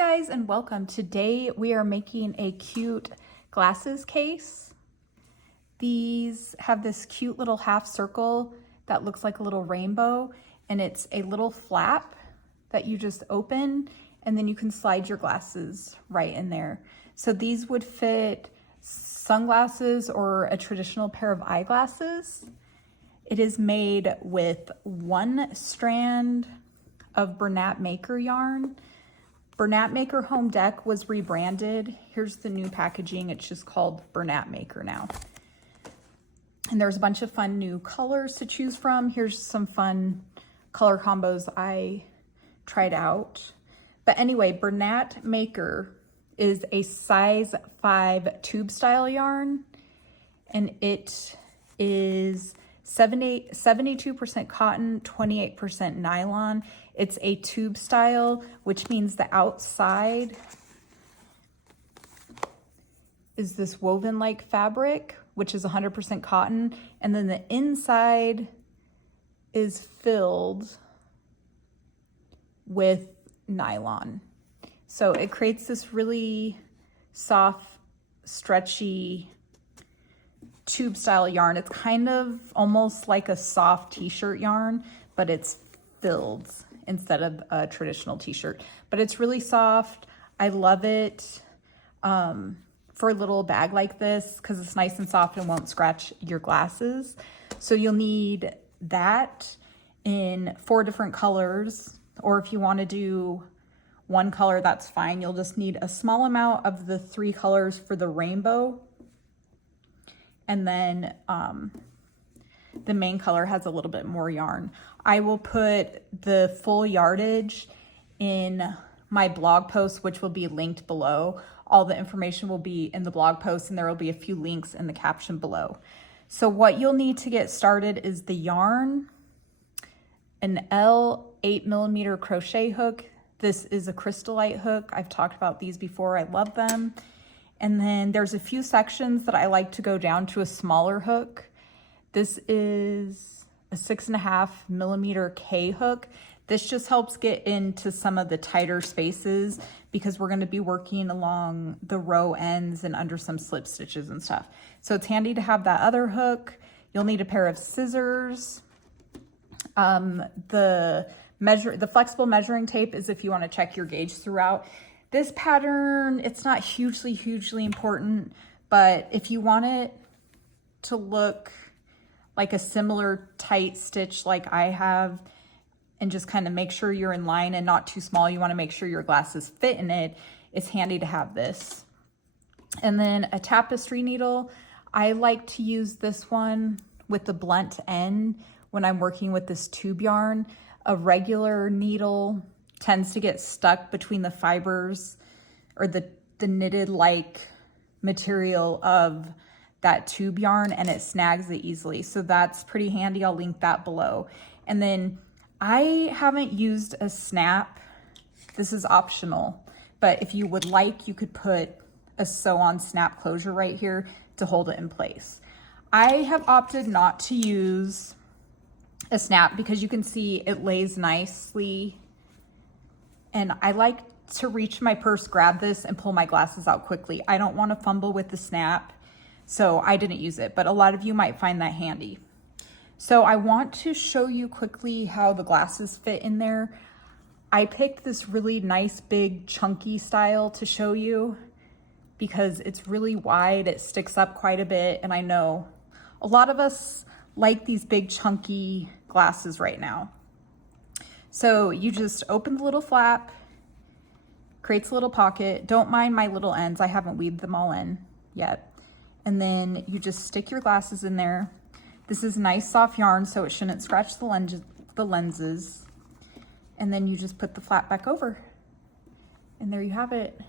guys and welcome. Today we are making a cute glasses case. These have this cute little half circle that looks like a little rainbow, and it's a little flap that you just open and then you can slide your glasses right in there. So these would fit sunglasses or a traditional pair of eyeglasses. It is made with 1 strand of Bernat Maker yarn. Bernat Maker Home Deck was rebranded. Here's the new packaging. It's just called Bernat Maker now. And there's a bunch of fun new colors to choose from. Here's some fun color combos I tried out. But anyway, Bernat Maker is a size 5 tube style yarn, and it is 72% cotton, 28% nylon. It's a tube style, which means the outside is this woven-like fabric, which is 100% cotton, and then the inside is filled with nylon. So it creates this really soft, stretchy tube style yarn. It's kind of almost like a soft t-shirt yarn, but it's filled instead of a traditional t-shirt. But it's really soft. I love it for a little bag like this because it's nice and soft and won't scratch your glasses. So you'll need that in 4 different colors, or if you want to do 1 color, that's fine. You'll just need a small amount of the 3 colors for the rainbow. And then the main color has a little bit more yarn. I will put the full yardage in my blog post, which will be linked below. All the information will be in the blog post, and there will be a few links in the caption below. So what you'll need to get started is the yarn, an L 8mm crochet hook. This is a crystallite hook. I've talked about these before. I love them. And then there's a few sections that I like to go down to a smaller hook. This is a 6.5mm K hook. This just helps get into some of the tighter spaces because we're going to be working along the row ends and under some slip stitches and stuff. So it's handy to have that other hook. You'll need a pair of scissors. The flexible measuring tape is if you want to check your gauge throughout. This pattern, it's not hugely important, but if you want it to look like a similar tight stitch like I have, and just kind of make sure you're in line and not too small, you want to make sure your glasses fit in it, it's handy to have this. And then a tapestry needle. I like to use this one with the blunt end when I'm working with this tube yarn. A regular needle tends to get stuck between the fibers or the knitted like material of that tube yarn, and it snags it easily. So that's pretty handy. I'll link that below. And then I haven't used a snap. This is optional, but if you would like, you could put a sew on snap closure right here to hold it in place. I have opted not to use a snap because you can see it lays nicely, and I like to reach my purse, grab this, and pull my glasses out quickly. I don't want to fumble with the snap, so I didn't use it, but a lot of you might find that handy. So I want to show you quickly how the glasses fit in there. I picked this really nice, big, chunky style to show you because it's really wide, it sticks up quite a bit, and I know a lot of us like these big, chunky glasses right now. So you just open the little flap, creates a little pocket. Don't mind my little ends. I haven't weaved them all in yet. And then you just stick your glasses in there. This is nice soft yarn, so it shouldn't scratch the lenses. And then you just put the flap back over. And there you have it.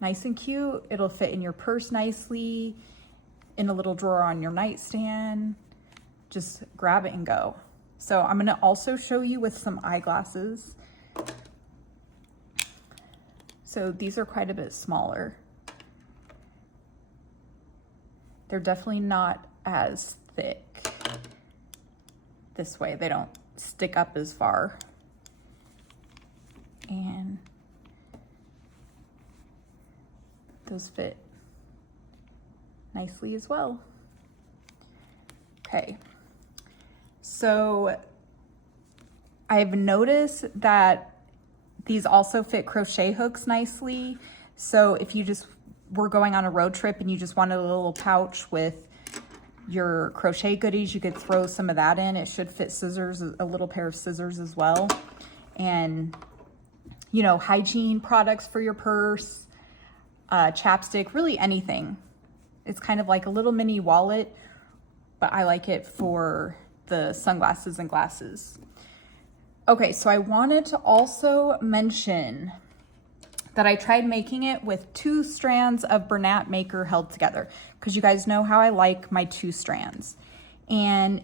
Nice and cute. It'll fit in your purse nicely, in a little drawer on your nightstand. Just grab it and go. So I'm gonna also show you with some eyeglasses. So these are quite a bit smaller. They're definitely not as thick this way. They don't stick up as far. And Those fit nicely as well. Okay, so I've noticed that these also fit crochet hooks nicely. So if you just were going on a road trip and you just wanted a little pouch with your crochet goodies, you could throw some of that in. It should fit scissors, a little pair of scissors as well. And, you know, hygiene products for your purse, chapstick, really anything. It's kind of like a little mini wallet, but I like it for the sunglasses and glasses. Okay, so I wanted to also mention that I tried making it with 2 strands of Bernat Maker held together, because you guys know how I like my 2 strands. And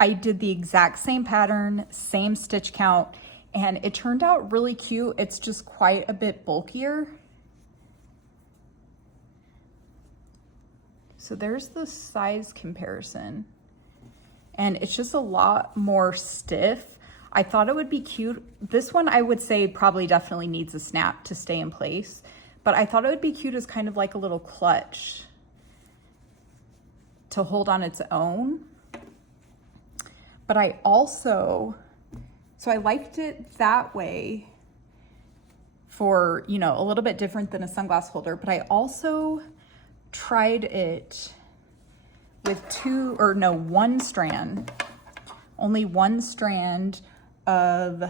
I did the exact same pattern, same stitch count, and it turned out really cute. It's just quite a bit bulkier. So there's the size comparison. And it's just a lot more stiff. I thought it would be cute. This one I would say probably definitely needs a snap to stay in place, but I thought it would be cute as kind of like a little clutch to hold on its own. But I also, so I liked it that way for, you know, a little bit different than a sunglass holder, but I also tried it with one strand, only one strand of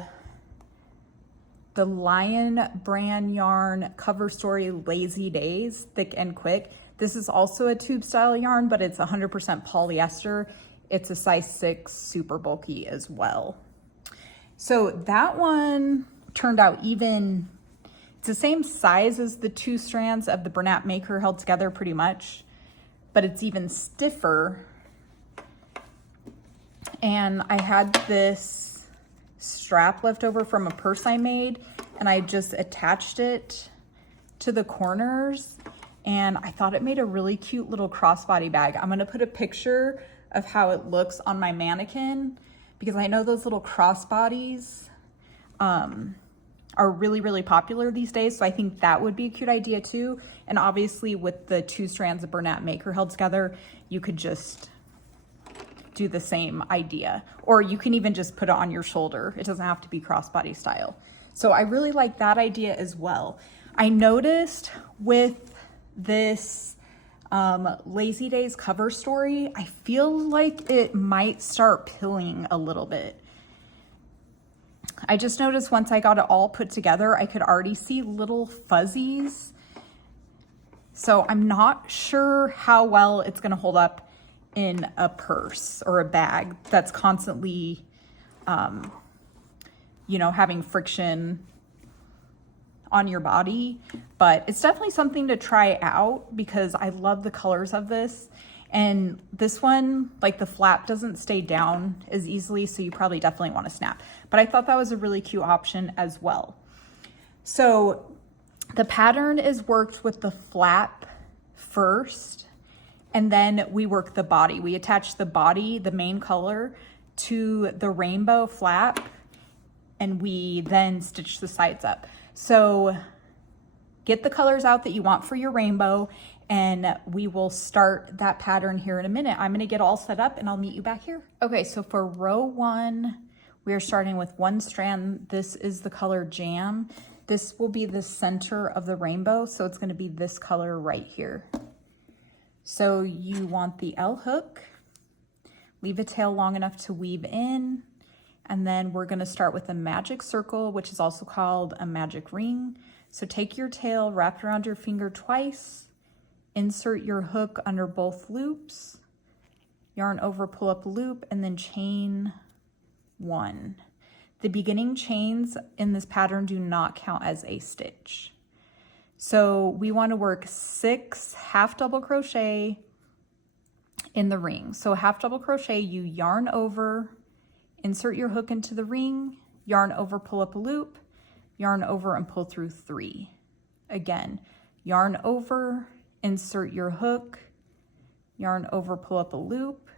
the Lion brand yarn Cover Story Lazy Days Thick and Quick. This is also a tube style yarn, but it's 100% polyester. It's a size 6, super bulky as well. So that one turned out even, it's the same size as the 2 strands of the Bernat Maker held together pretty much, but it's even stiffer. And I had this strap left over from a purse I made, and I just attached it to the corners, and I thought it made a really cute little crossbody bag. I'm gonna put a picture of how it looks on my mannequin, because I know those little crossbodies are really, really popular these days. So I think that would be a cute idea too. And obviously with the 2 strands of Bernat Maker held together, you could just do the same idea, or you can even just put it on your shoulder. It doesn't have to be crossbody style. So I really like that idea as well. I noticed with this Lazy Days Cover Story, I feel like it might start pilling a little bit. I just noticed once I got it all put together, I could already see little fuzzies. So I'm not sure how well it's gonna hold up in a purse or a bag that's constantly, you know, having friction on your body. But it's definitely something to try out because I love the colors of this. And this one, like the flap doesn't stay down as easily, so you probably definitely want to snap. But I thought that was a really cute option as well. So the pattern is worked with the flap first, and then we work the body. We attach the body, the main color, to the rainbow flap, and we then stitch the sides up. So get the colors out that you want for your rainbow, and we will start that pattern here in a minute. I'm gonna get all set up and I'll meet you back here. Okay, so for row 1, we are starting with 1 strand. This is the color Jam. This will be the center of the rainbow, so it's gonna be this color right here. So you want the L hook, leave a tail long enough to weave in, and then we're gonna start with a magic circle, which is also called a magic ring. So take your tail, wrap it around your finger twice, insert your hook under both loops, yarn over, pull up a loop, and then chain 1. The beginning chains in this pattern do not count as a stitch. So we want to work 6 half double crochet in the ring. So half double crochet, you yarn over, insert your hook into the ring, yarn over, pull up a loop, yarn over and pull through 3. Again, yarn over, insert your hook, yarn over, pull up a loop,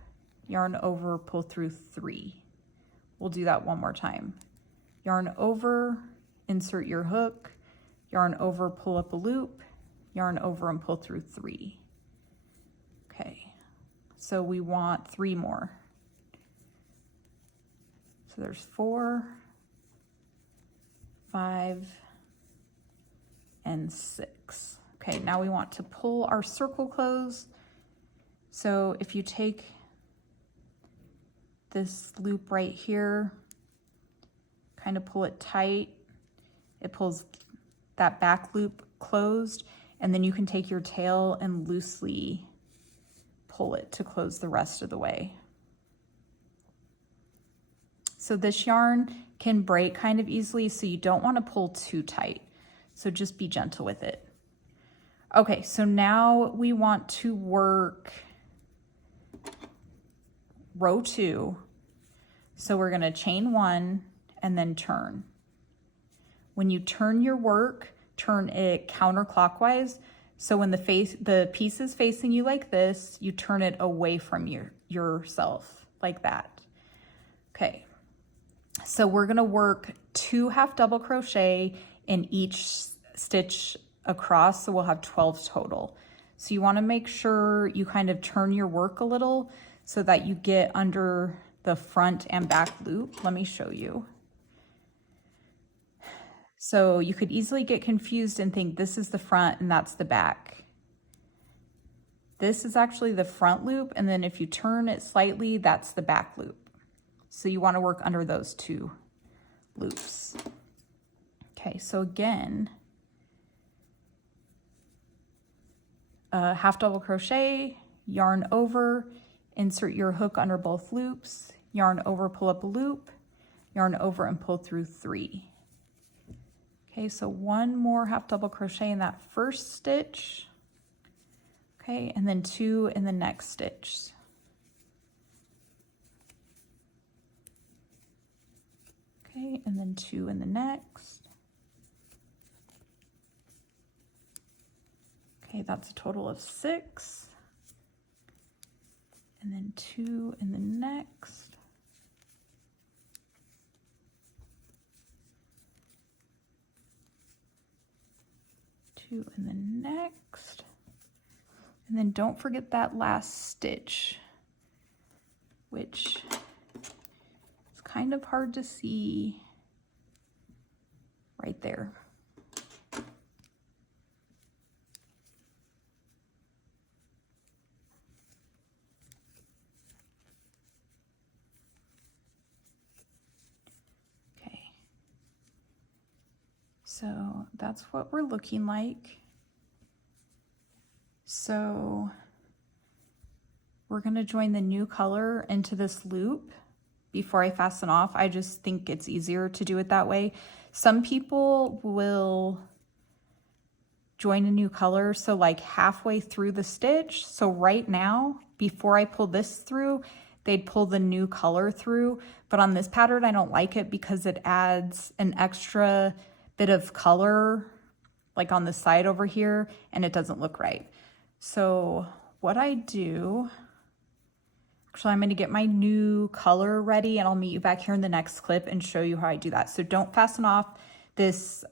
yarn over, pull through 3. We'll do that one more time. Yarn over, insert your hook, yarn over, pull up a loop, yarn over and pull through 3. Okay, so we want 3 more. So there's 4, 5, and 6. Okay, now we want to pull our circle close. So if you take this loop right here, kind of pull it tight, it pulls that back loop closed, and then you can take your tail and loosely pull it to close the rest of the way. So this yarn can break kind of easily, so you don't want to pull too tight. So just be gentle with it. Okay, so now we want to work row 2. So we're going to chain 1 and then turn. When you turn your work, turn it counterclockwise. So when the piece is facing you like this, you turn it away from yourself like that. Okay. So we're going to work 2 half double crochet in each stitch across, so we'll have 12 total. So you want to make sure you kind of turn your work a little so that you get under the front and back loop. Let me show you. So you could easily get confused and think this is the front and that's the back. This is actually the front loop, and then if you turn it slightly, that's the back loop. So you want to work under those 2 loops. Okay, so again, half double crochet, yarn over, insert your hook under both loops, yarn over, pull up a loop, yarn over and pull through 3. Okay, so 1 more half double crochet in that first stitch. Okay, and then 2 in the next stitch. Okay, and then 2 in the next. Okay, that's a total of 6. And then 2 in the next. 2 in the next. And then don't forget that last stitch, which is kind of hard to see right there. Okay. So that's what we're looking like. So we're going to join the new color into this loop before I fasten off. I just think it's easier to do it that way. Some people will join a new color, so like halfway through the stitch. So right now, before I pull this through, they'd pull the new color through. But on this pattern, I don't like it because it adds an extra bit of color like on the side over here, and it doesn't look right. So what I do, actually I'm going to get my new color ready and I'll meet you back here in the next clip and show you how I do that. So don't fasten off this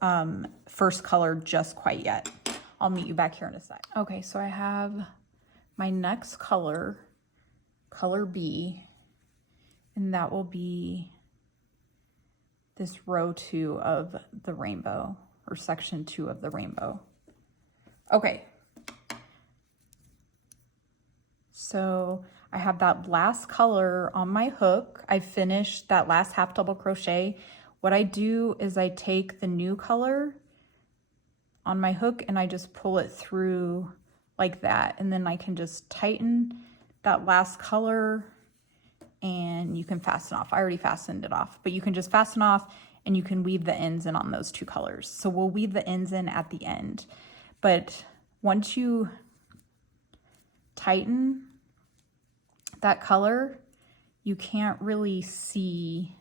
first color just quite yet. I'll meet you back here in a sec. Okay, so I have my next color, color B, and that will be this row 2 of the rainbow, or section 2 of the rainbow. Okay. So I have that last color on my hook. I finished that last half double crochet. What I do is I take the new color on my hook and I just pull it through like that. And then I can just tighten that last color and you can fasten off. I already fastened it off, but you can just fasten off and you can weave the ends in on those 2 colors. So we'll weave the ends in at the end. But once you tighten that color, you can't really see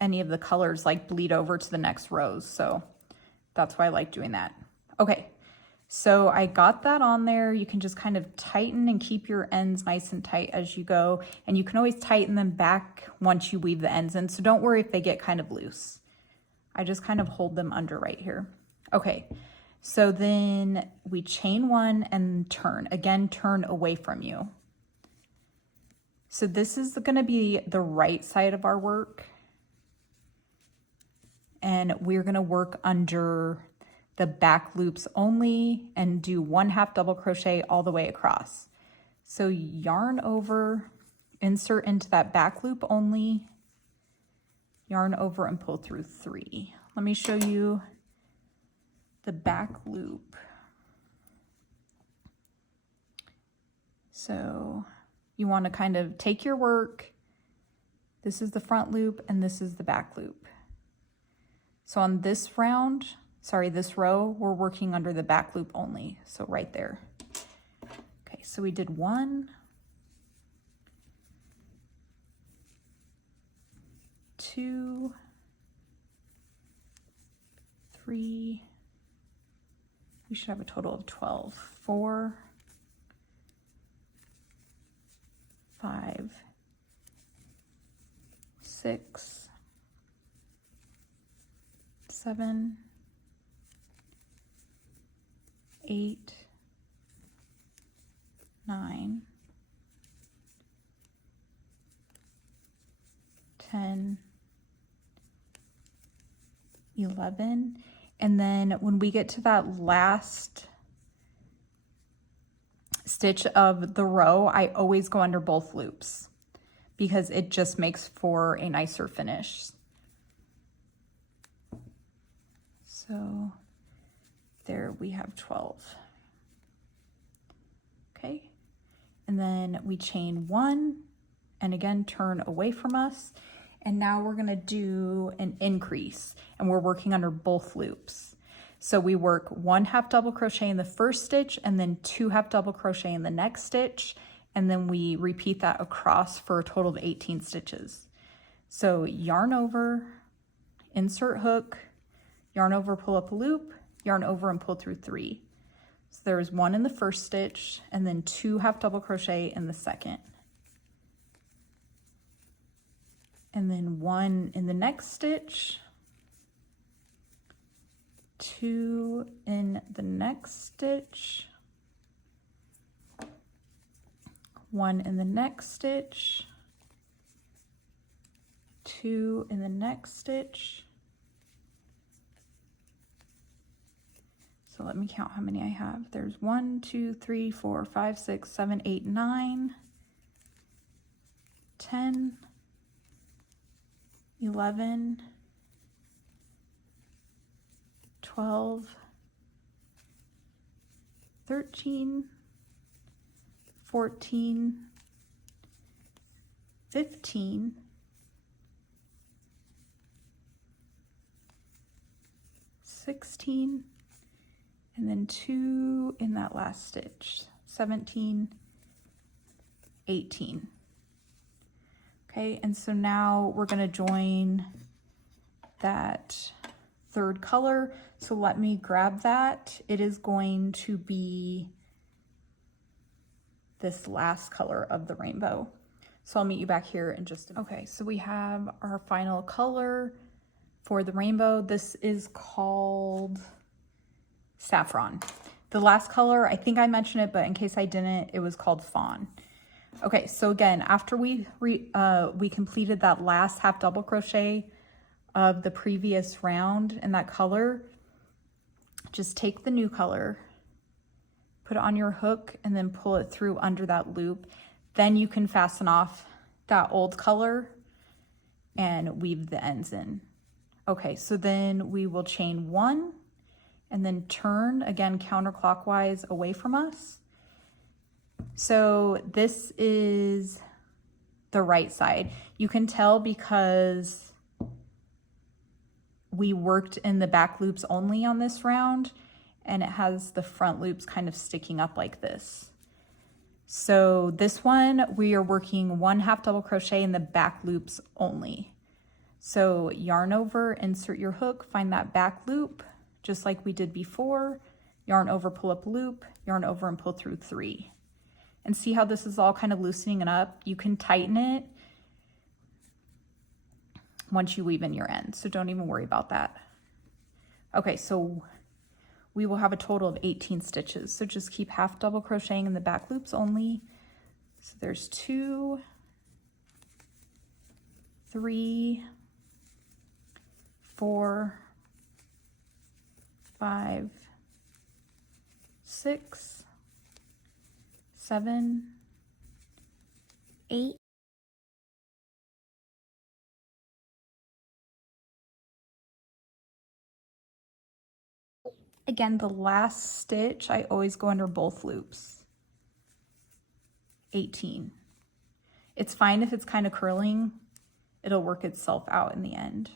any of the colors like bleed over to the next rows. So that's why I like doing that. Okay, so I got that on there. You can just kind of tighten and keep your ends nice and tight as you go. And you can always tighten them back once you weave the ends in. So don't worry if they get kind of loose. I just kind of hold them under right here. Okay, so then we chain one and turn. Again, turn away from you. So this is going to be the right side of our work. And we're going to work under the back loops only and do 1/2 double crochet all the way across. So yarn over, insert into that back loop only, yarn over and pull through 3. Let me show you the back loop. So you want to kind of take your work. This is the front loop and this is the back loop. So on this this row, we're working under the back loop only. So right there. Okay, so we did 1, 2, 3, we should have a total of 12, 4, 5, 6, 7, 8, 9, 10, 11. And then when we get to that last stitch of the row, I always go under both loops because it just makes for a nicer finish. So there we have 12. Okay, and then we chain 1 and again turn away from us. And now we're going to do an increase and we're working under both loops. So we work 1/2 double crochet in the first stitch and then 2/2 double crochet in the next stitch. And then we repeat that across for a total of 18 stitches. So yarn over, insert hook, yarn over, pull up a loop, yarn over and pull through 3. So there's 1 in the first stitch and then 2/2 double crochet in the second. And then 1 in the next stitch, 2 in the next stitch, 1 in the next stitch, 2 in the next stitch. So let me count how many I have. There's 1, 2, 3, 4, 5, 6, 7, 8, 9, 10, 11, 12, 13, 14, 15, 16, and then 2 in that last stitch, 17, 18. Okay, and so now we're going to join that third color. So let me grab that. It is going to be this last color of the rainbow. So I'll meet you back here in just a minute. Okay, so we have our final color for the rainbow. This is called Saffron. The last color, I think I mentioned it, but in case I didn't, it was called Fawn. Okay, so again, after we completed that last 1/2 double crochet of the previous round in that color, just take the new color, put it on your hook, and then pull it through under that loop. Then you can fasten off that old color and weave the ends in. Okay, so then we will chain 1 and then turn again counterclockwise away from us. So this is the right side. You can tell because we worked in the back loops only on this round, and it has the front loops kind of sticking up like this. So this one, we are working 1/2 double crochet in the back loops only. So yarn over, insert your hook, find that back loop, just like we did before, yarn over, pull up a loop, yarn over and pull through 3. And see how this is all kind of loosening it up? You can tighten it once you weave in your end, so don't even worry about that. Okay, so we will have a total of 18 stitches. So just keep half double crocheting in the back loops only. So there's 2, 3, 4, 5, 6, 7, 8. Again, the last stitch, I always go under both loops. 18. It's fine if it's kind of curling. It'll work itself out in the end.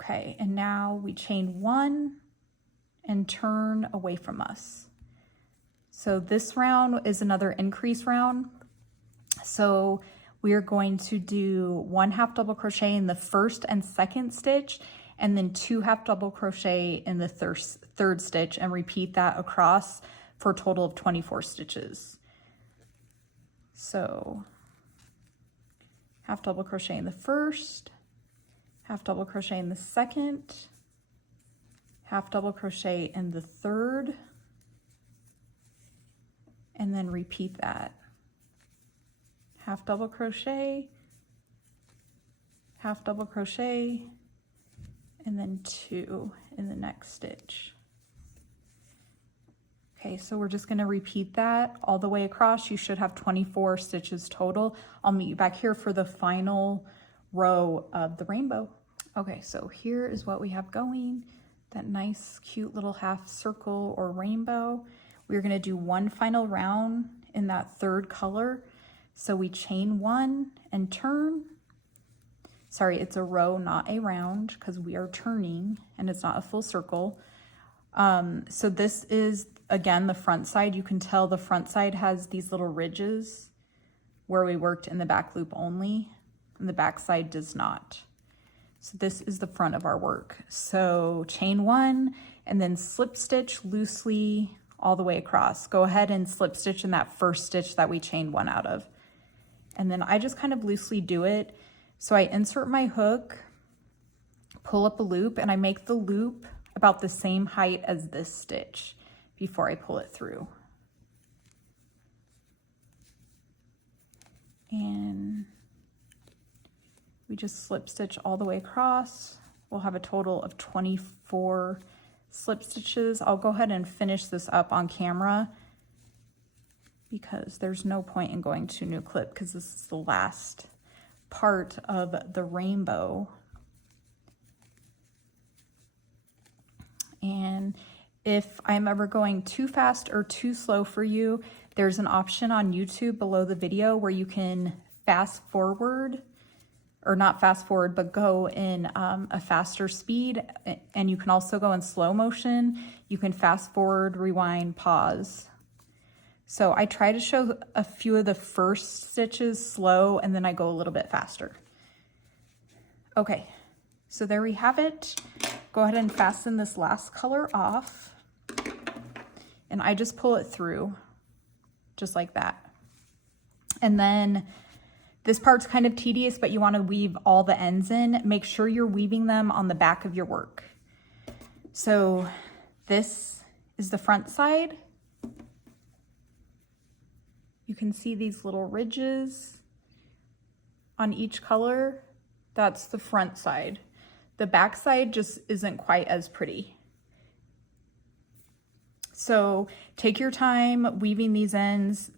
Okay, and now we chain 1 and turn away from us. So this round is another increase round. So we are going to do 1 half double crochet in the first and second stitch, and then 2 half double crochet in the third stitch, and repeat that across for a total of 24 stitches. So half double crochet in the first, half double crochet in the second, half double crochet in the third, and then repeat that. Half double crochet, half double crochet, and then 2 in the next stitch. Okay, so we're just gonna repeat that all the way across. You should have 24 stitches total. I'll meet you back here for the final row of the rainbow. Okay, so here is what we have going. That nice, cute little half circle or rainbow. We're gonna do 1 final round in that third color. So we chain 1 and turn. Sorry, it's a row, not a round, because we are turning and it's not a full circle. So this is, again, the front side. You can tell the front side has these little ridges where we worked in the back loop only, and the back side does not. So this is the front of our work. So chain 1 and then slip stitch loosely all the way across. Go ahead and slip stitch in that first stitch that we chained 1 out of. And then I just kind of loosely do it. So I insert my hook, pull up a loop, and I make the loop about the same height as this stitch before I pull it through. And we just slip stitch all the way across. We'll have a total of 24 slip stitches. I'll go ahead and finish this up on camera because there's no point in going to new clip because this is the last part of the rainbow. And if I'm ever going too fast or too slow for you, there's an option on YouTube below the video where you can fast forward, or not fast forward, but go in a faster speed. And you can also go in slow motion. You can fast forward, rewind, pause. So I try to show a few of the first stitches slow, and then I go a little bit faster. Okay, so there we have it. Go ahead and fasten this last color off. And I just pull it through, just like that. And then this part's kind of tedious, but you want to weave all the ends in. Make sure you're weaving them on the back of your work. So this is the front side. You can see these little ridges on each color. That's the front side. The back side just isn't quite as pretty. So take your time weaving these ends,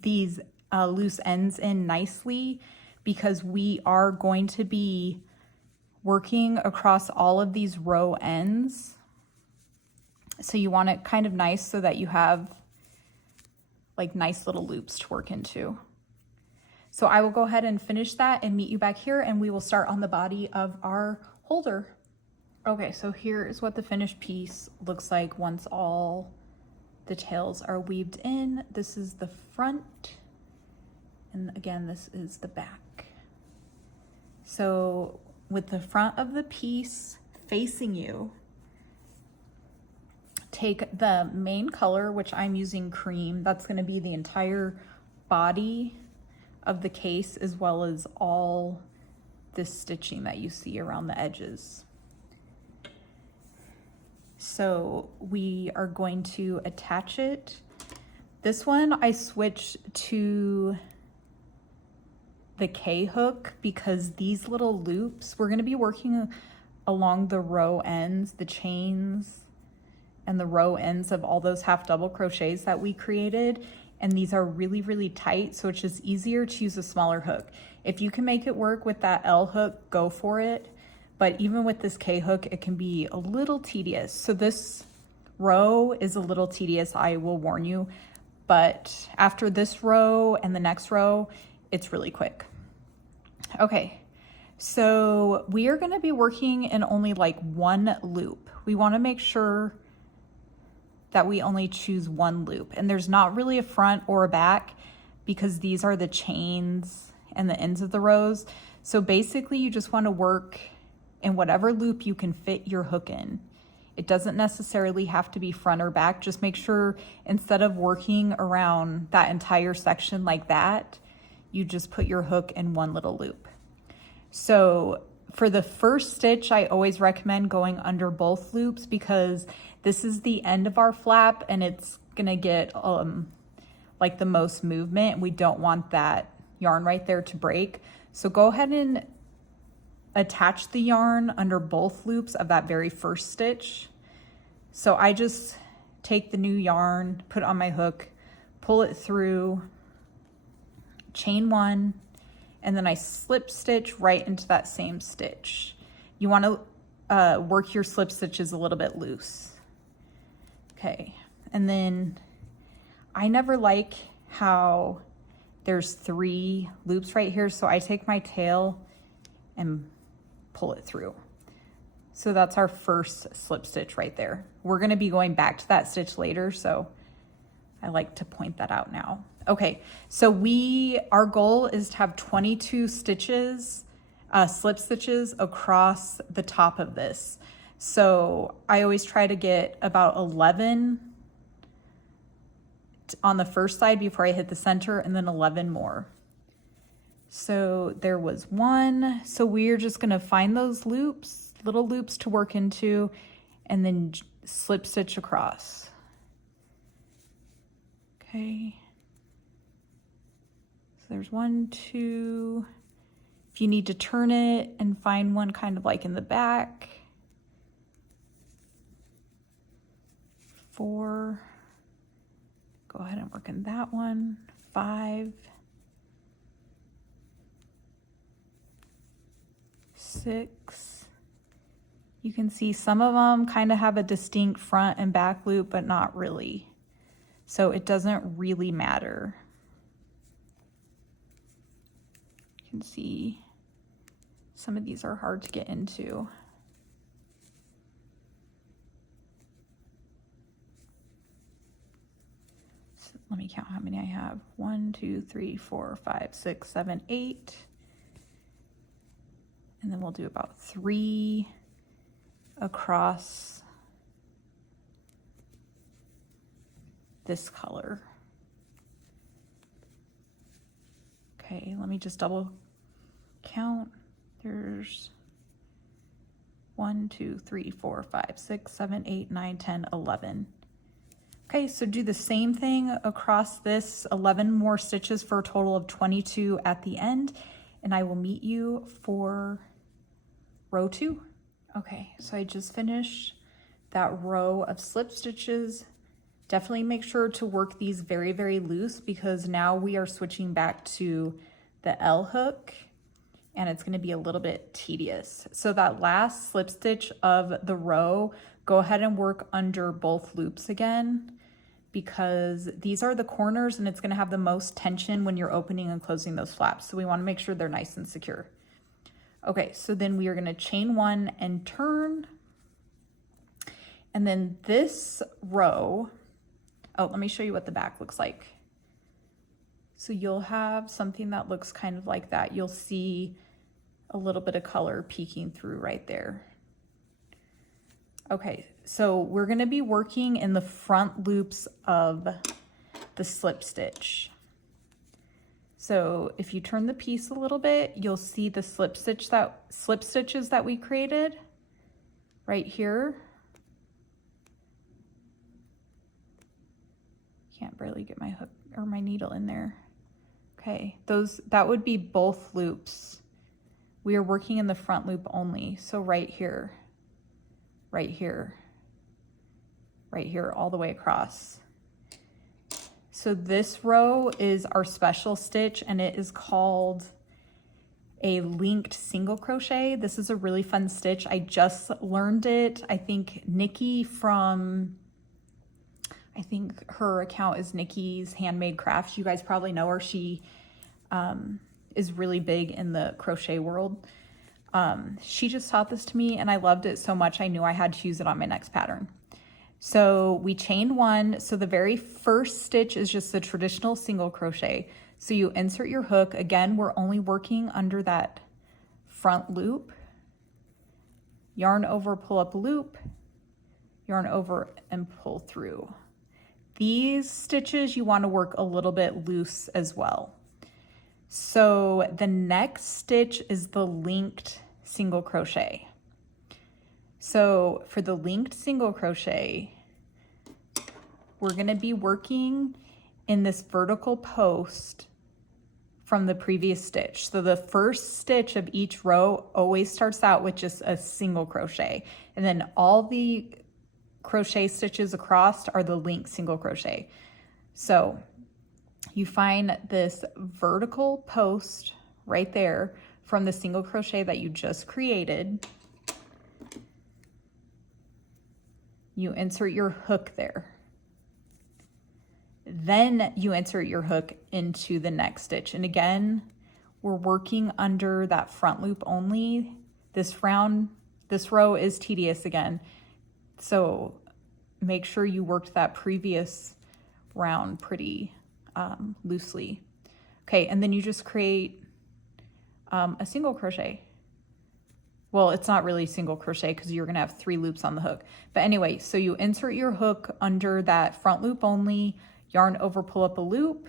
these loose ends in nicely, because we are going to be working across all of these row ends. So you want it kind of nice so that you have like nice little loops to work into. So I will go ahead and finish that and meet you back here, and we will start on the body of our holder. Okay, so here is what the finished piece looks like once all the tails are weaved in. This is the front, and again, this is the back. So with the front of the piece facing you, take the main color, which I'm using cream. That's going to be the entire body of the case, as well as all this stitching that you see around the edges. So we are going to attach it. This one I switched to the K hook because these little loops, we're going to be working along the row ends, the chains and the row ends of all those half double crochets that we created. And these are really, really tight. So it's just easier to use a smaller hook. If you can make it work with that L hook, go for it. But even with this K hook, it can be a little tedious. So this row is a little tedious, I will warn you. But after this row and the next row, it's really quick. Okay, so we are gonna be working in only like one loop. We wanna make sure that we only choose one loop. And there's not really a front or a back because these are the chains and the ends of the rows. So basically you just wanna work in whatever loop you can fit your hook in. It doesn't necessarily have to be front or back. Just make sure instead of working around that entire section like that, you just put your hook in one little loop. So for the first stitch, I always recommend going under both loops because this is the end of our flap and it's gonna get like the most movement. We don't want that yarn right there to break. So go ahead and attach the yarn under both loops of that very first stitch. So I just take the new yarn, put it on my hook, pull it through, chain one, and then I slip stitch right into that same stitch. You want to work your slip stitches a little bit loose. Okay, and then I never like how there's 3 loops right here, so I take my tail and pull it through. So that's our first slip stitch right there. We're going to be going back to that stitch later, so I like to point that out now. Okay, so our goal is to have 22 stitches, slip stitches across the top of this. So I always try to get about 11 on the first side before I hit the center, and then 11 more. So there was 1. So we're just going to find those loops, little loops to work into, and then slip stitch across. Okay. So there's 1, 2. If you need to turn it and find one kind of like in the back. 4. Go ahead and work in that one. 5. 6. You can see some of them kind of have a distinct front and back loop, but not really. So it doesn't really matter. You can see some of these are hard to get into. So let me count how many I have. 1, 2, 3, 4, 5, 6, 7, 8. And then we'll do about 3 across this color. Okay, let me just double count. There's 1, 2, 3, 4, 5, 6, 7, 8, 9, 10, 11. Okay, so do the same thing across this, 11 more stitches for a total of 22 at the end, and I will meet you for row 2. Okay, so I just finished that row of slip stitches. Definitely make sure to work these very, very loose because now we are switching back to the L hook and it's going to be a little bit tedious. So that last slip stitch of the row, go ahead and work under both loops again because these are the corners and it's going to have the most tension when you're opening and closing those flaps. So we want to make sure they're nice and secure. Okay, so then we are going to chain 1 and turn. And then this row, oh, let me show you what the back looks like. So you'll have something that looks kind of like that. You'll see a little bit of color peeking through right there. Okay, so we're going to be working in the front loops of the slip stitch. So if you turn the piece a little bit, you'll see the slip stitches that we created right here. Can't barely get my hook or my needle in there. Okay, that would be both loops. We are working in the front loop only. So right here, right here, right here, all the way across. So this row is our special stitch, and it is called a linked single crochet. This is a really fun stitch. I just learned it. I think Nikki from, I think her account is Nikki's Handmade Crafts. You guys probably know her. She is really big in the crochet world. She just taught this to me, and I loved it so much I knew I had to use it on my next pattern. So we chained one. So the very first stitch is just the traditional single crochet. So you insert your hook. Again, we're only working under that front loop. Yarn over, pull up a loop, yarn over and pull through. These stitches you want to work a little bit loose as well. So the next stitch is the linked single crochet. So for the linked single crochet, we're going to be working in this vertical post from the previous stitch. So the first stitch of each row always starts out with just a single crochet, and then all the crochet stitches across are the linked single crochet. So you find this vertical post right there from the single crochet that you just created. You insert your hook there. Then you insert your hook into the next stitch. And again, we're working under that front loop only. This row is tedious again. So make sure you worked that previous round pretty loosely. Okay, and then you just create a single crochet. Well, it's not really single crochet because you're gonna have 3 loops on the hook. But anyway, so you insert your hook under that front loop only, yarn over, pull up a loop.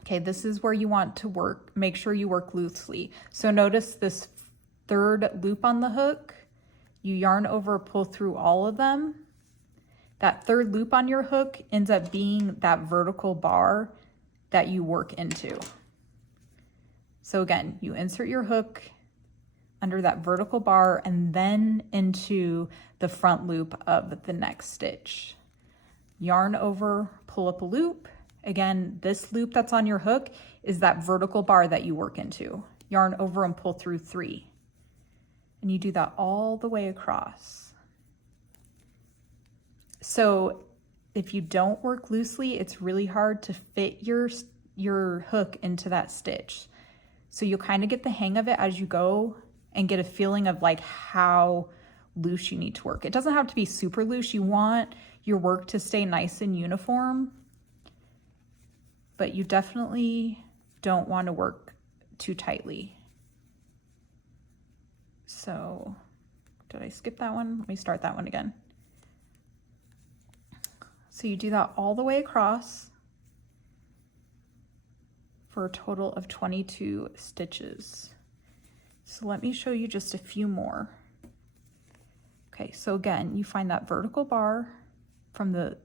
Okay, this is where you want to work. Make sure you work loosely. So notice this third loop on the hook, you yarn over, pull through all of them. That third loop on your hook ends up being that vertical bar that you work into. So again, you insert your hook under that vertical bar and then into the front loop of the next stitch. Yarn over, pull up a loop. Again, this loop that's on your hook is that vertical bar that you work into. Yarn over and pull through 3. And you do that all the way across. So if you don't work loosely, it's really hard to fit your hook into that stitch. So you'll kind of get the hang of it as you go and get a feeling of like how loose you need to work. It doesn't have to be super loose. You want your work to stay nice and uniform, but you definitely don't want to work too tightly. So did I skip that one? Let me start that one again. So you do that all the way across for a total of 22 stitches. So let me show you just a few more. Okay, so again, you find that vertical bar from the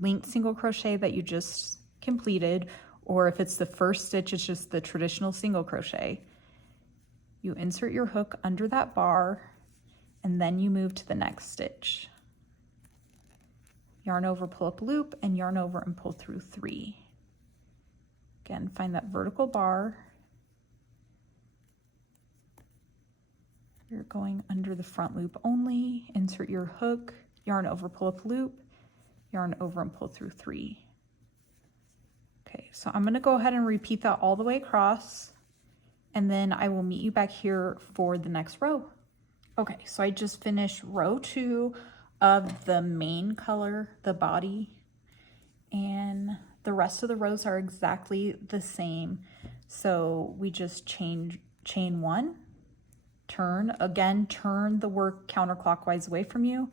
linked single crochet that you just completed, or if it's the first stitch, it's just the traditional single crochet. You insert your hook under that bar, and then you move to the next stitch. Yarn over, pull up a loop, and yarn over and pull through 3. Again, find that vertical bar. You're going under the front loop only, insert your hook, yarn over, pull up a loop, yarn over and pull through 3. Okay, so I'm gonna go ahead and repeat that all the way across, and then I will meet you back here for the next row. Okay, so I just finished row 2 of the main color, the body, and the rest of the rows are exactly the same. So we just chain 1, turn, again, turn the work counterclockwise away from you.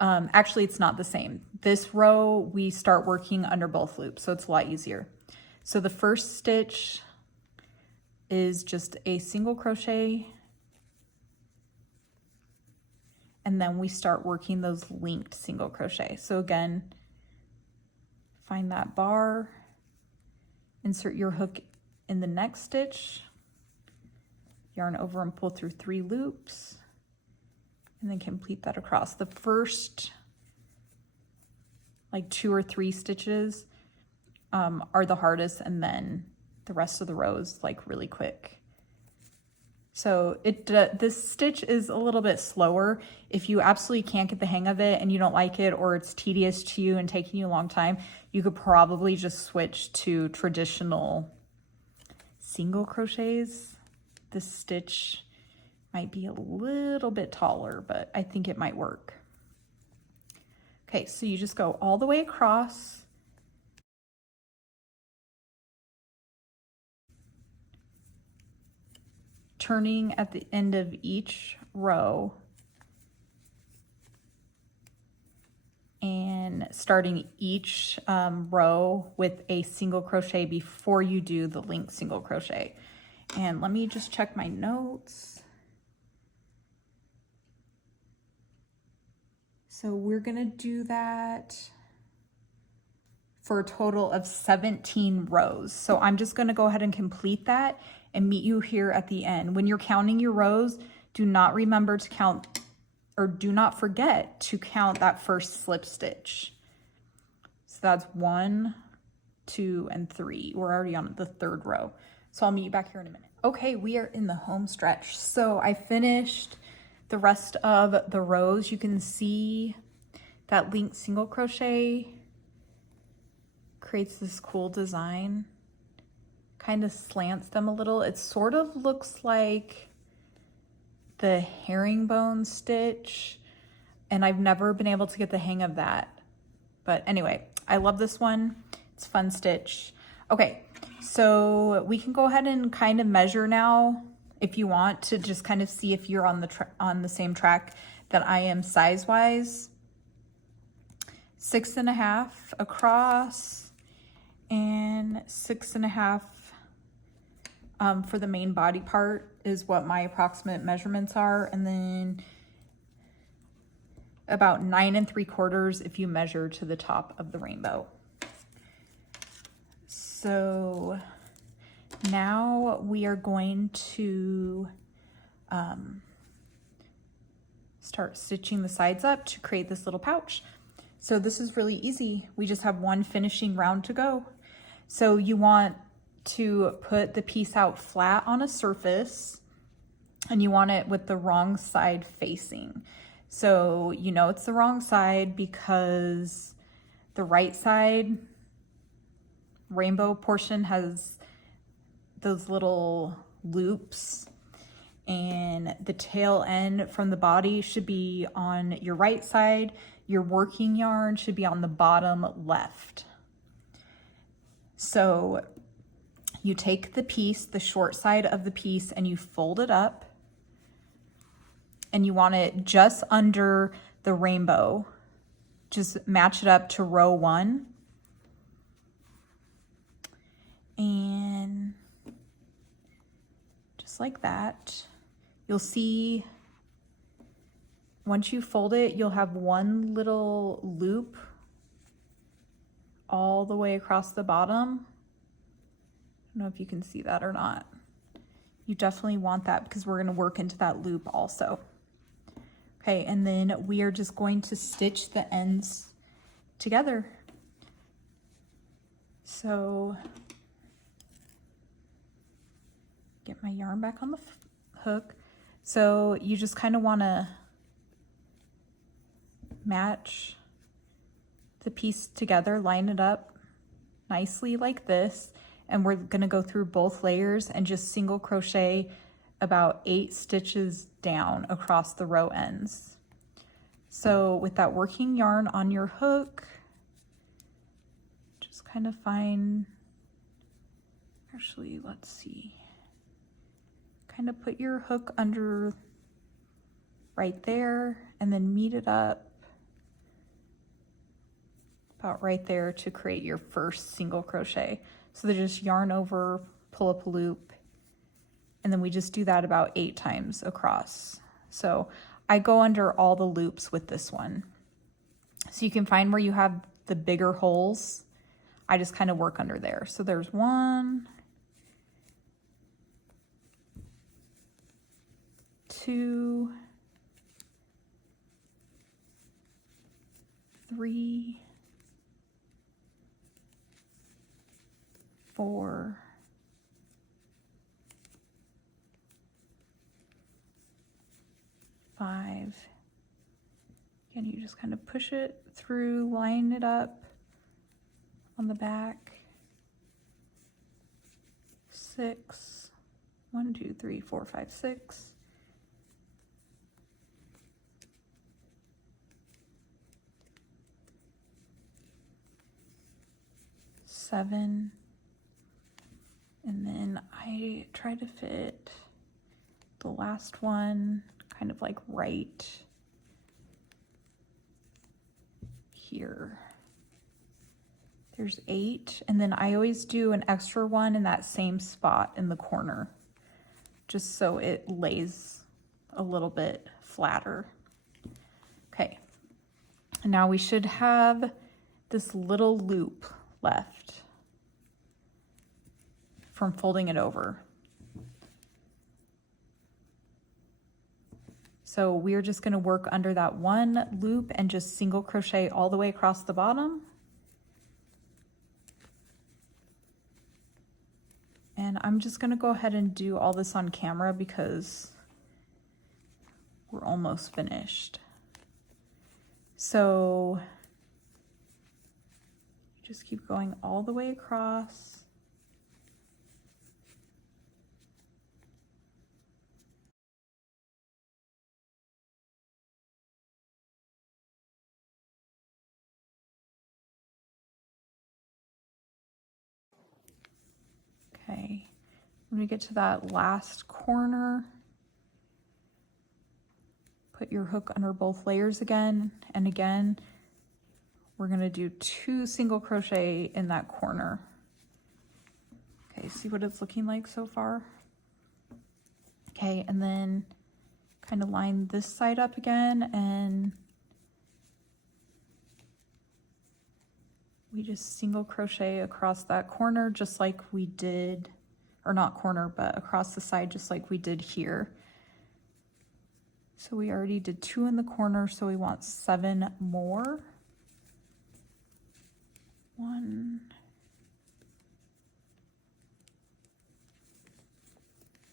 Actually, it's not the same. This row, we start working under both loops, so it's a lot easier. So the first stitch is just a single crochet, and then we start working those linked single crochet. So again, find that bar, insert your hook in the next stitch, yarn over and pull through 3 loops, and then complete that across. The first like 2 or 3 stitches are the hardest, and then the rest of the rows like really quick. So this stitch is a little bit slower. If you absolutely can't get the hang of it and you don't like it, or it's tedious to you and taking you a long time, you could probably just switch to traditional single crochets. This stitch might be a little bit taller, but I think it might work. Okay, so you just go all the way across. Turning at the end of each row and starting each row with a single crochet before you do the linked single crochet. And let me just check my notes. So we're gonna do that for a total of 17 rows. So I'm just gonna go ahead and complete that and meet you here at the end. When you're counting your rows, do not remember to count, or do not forget to count that first slip stitch. So that's 1, 2, and 3. We're already on the 3rd row. So I'll meet you back here in a minute. Okay, we are in the home stretch. So I finished the rest of the rows. You can see that linked single crochet creates this cool design. Kind of slants them a little. It sort of looks like the herringbone stitch, and I've never been able to get the hang of that. But anyway, I love this one. It's a fun stitch. Okay, so we can go ahead and kind of measure now if you want to just kind of see if you're on the same track that I am size-wise. 6.5 across and 6.5 for the main body part is what my approximate measurements are, and then about 9 3/4 if you measure to the top of the rainbow. So now we are going to start stitching the sides up to create this little pouch. So this is really easy. We just have one finishing round to go. So you want to put the piece out flat on a surface, and you want it with the wrong side facing. So you know it's the wrong side because the right side rainbow portion has those little loops, and the tail end from the body should be on your right side. Your working yarn should be on the bottom left. So you take the piece, the short side of the piece, and you fold it up, and you want it just under the rainbow. Just match it up to row 1. And just like that, you'll see once you fold it, you'll have one little loop all the way across the bottom. I don't know if you can see that or not. You definitely want that because we're going to work into that loop also. Okay, and then we are just going to stitch the ends together. So get my yarn back on the hook. So you just kind of want to match the piece together, line it up nicely like this, and we're going to go through both layers and just single crochet about 8 stitches down across the row ends. So with that working yarn on your hook, just kind of find, actually, let's see, kind of put your hook under right there and then meet it up about right there to create your first single crochet. So they just yarn over, pull up a loop, and then we just do that about 8 times across. So I go under all the loops with this one. So you can find where you have the bigger holes. I just kind of work under there. So there's 1, 2, 3, 4, 5. Again, you just kind of push it through, line it up on the back. 6, 1, 2, 3, 4, 5, 6. 7. And then I try to fit the last one kind of like right here. There's 8, and then I always do an extra one in that same spot in the corner, just so it lays a little bit flatter. Okay, and now we should have this little loop left from folding it over. So we're just going to work under that one loop and just single crochet all the way across the bottom. And I'm just going to go ahead and do all this on camera because we're almost finished. So just keep going all the way across. Okay, when we get to that last corner, put your hook under both layers again, and again, we're gonna do 2 single crochet in that corner. Okay, see what it's looking like so far? Okay, and then kind of line this side up again, and we just single crochet across that corner just like we did, or not corner, but across the side just like we did here. So we already did 2 in the corner, so we want 7 more. 1,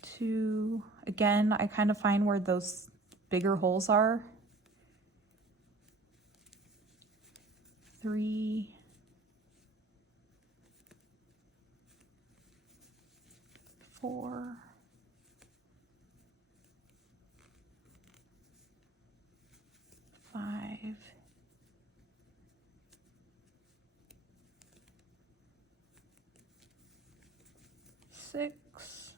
2, again, I kind of find where those bigger holes are. 3, 4, 5, 6,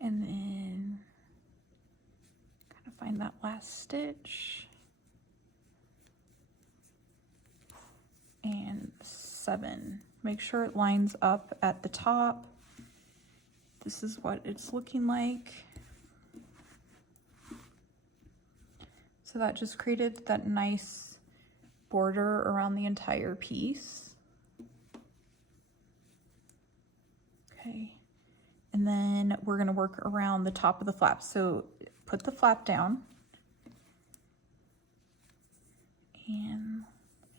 and then kind of find that last stitch, and 7. Make sure it lines up at the top. This is what it's looking like. So that just created that nice border around the entire piece. Okay, and then we're gonna work around the top of the flap. So put the flap down, and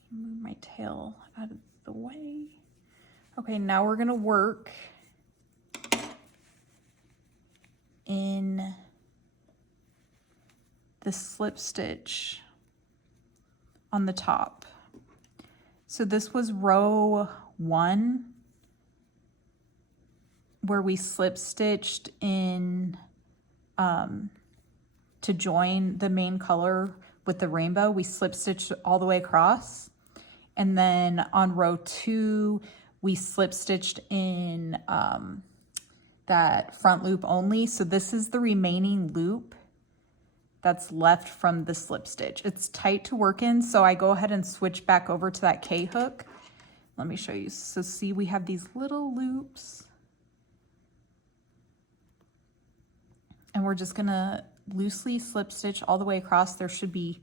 move my tail out of the way. Okay, now we're gonna work in the slip stitch on the top. So this was row 1 where we slip stitched in to join the main color with the rainbow. We slip stitched all the way across, and then on row 2 we slip stitched in that front loop only. So this is the remaining loop that's left from the slip stitch. It's tight to work in, so I go ahead and switch back over to that K hook. Let me show you. So see, we have these little loops, and we're just gonna loosely slip stitch all the way across. There should be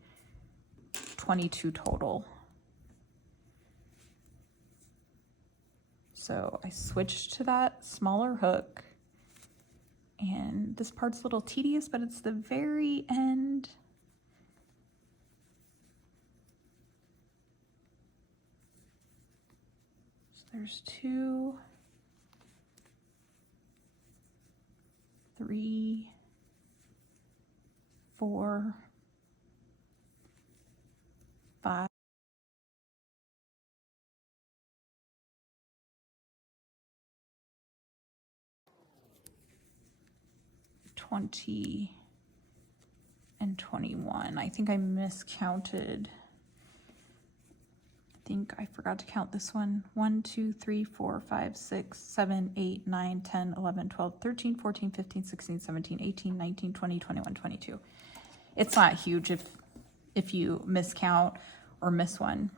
22 total. So I switched to that smaller hook, and this part's a little tedious, but it's the very end. So there's 2, 3, 4, 5. 20 and 21. I think I miscounted. I think I forgot to count this one. 1, 2, 3, 4, 5, 6, 7, 8, 9, 10, 11, 12, 13, 14, 15, 16, 17, 18, 19, 20, 21, 22. It's not huge if you miscount or miss one.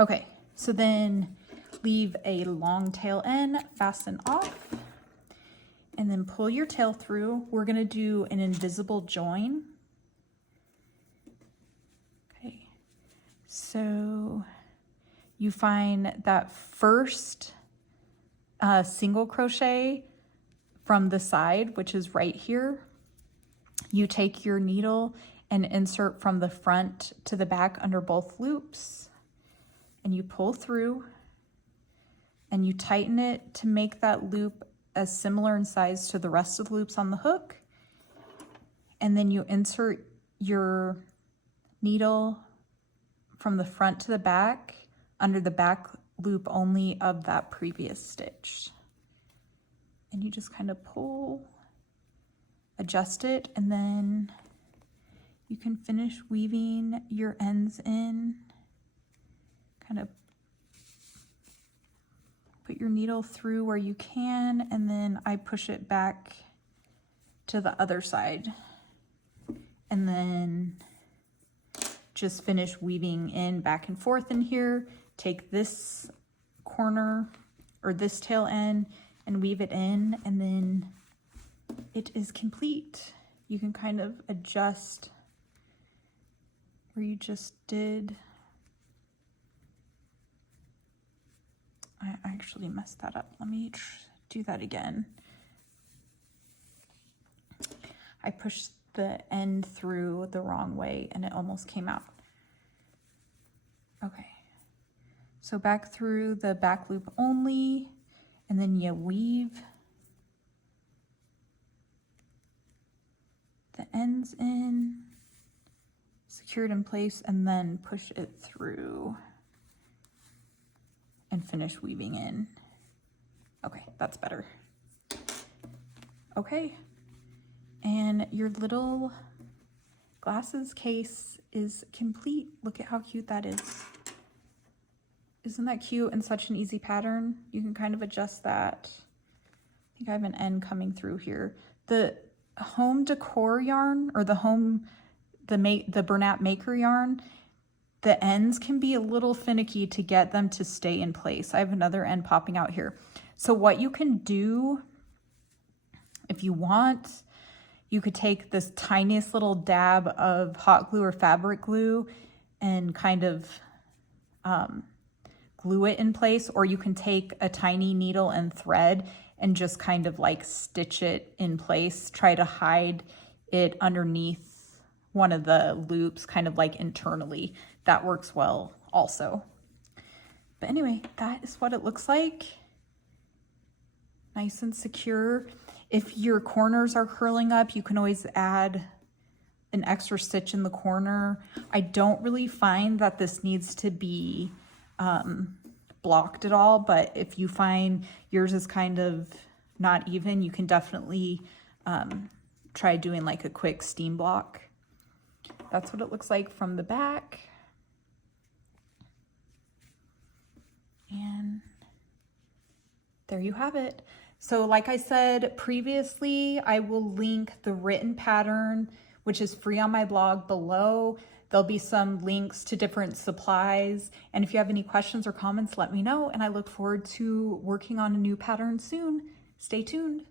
Okay, so then leave a long tail end, fasten off, and then pull your tail through. We're gonna do an invisible join. Okay, so you find that first single crochet from the side, which is right here. You take your needle and insert from the front to the back under both loops, and you pull through and you tighten it to make that loop as similar in size to the rest of the loops on the hook. And then you insert your needle from the front to the back under the back loop only of that previous stitch. And you just kind of pull, adjust it, and then you can finish weaving your ends in. Kind of put your needle through where you can, and then I push it back to the other side. And then just finish weaving in back and forth in here. Take this corner or this tail end and weave it in, and then it is complete. You can kind of adjust where you just did. I actually messed that up. Let me do that again. I pushed the end through the wrong way and it almost came out. Okay, so back through the back loop only, and then you weave the ends in, secure it in place, and then push it through and finish weaving in. Okay, that's better. Okay, and your little glasses case is complete. Look at how cute that is. Isn't that cute and such an easy pattern? You can kind of adjust that. I think I have an end coming through here. The home decor yarn, or the Bernat Maker yarn, the ends can be a little finicky to get them to stay in place. I have another end popping out here. So what you can do, if you want, you could take this tiniest little dab of hot glue or fabric glue and kind of glue it in place, or you can take a tiny needle and thread and just kind of like stitch it in place. Try to hide it underneath one of the loops, kind of like internally. That works well also. But anyway, that is what it looks like. Nice and secure. If your corners are curling up, you can always add an extra stitch in the corner. I don't really find that this needs to be blocked at all, but if you find yours is kind of not even, you can definitely try doing like a quick steam block. That's what it looks like from the back. And there you have it. So like I said previously, I will link the written pattern, which is free on my blog below. There'll be some links to different supplies. And if you have any questions or comments, let me know. And I look forward to working on a new pattern soon. Stay tuned.